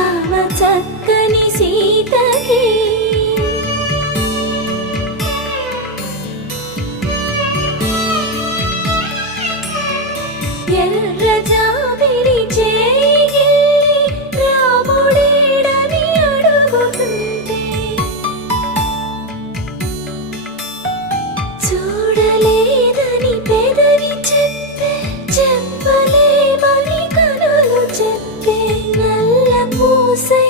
రామ చక్కని సీతకి ఎర్ర జాబిలి చేయి రాముడేడని అడుగుతుంటే చూడలేదని పెదవి చెప్పే చెప్పలేమని కనులు చెప్పే నల్ల పూసై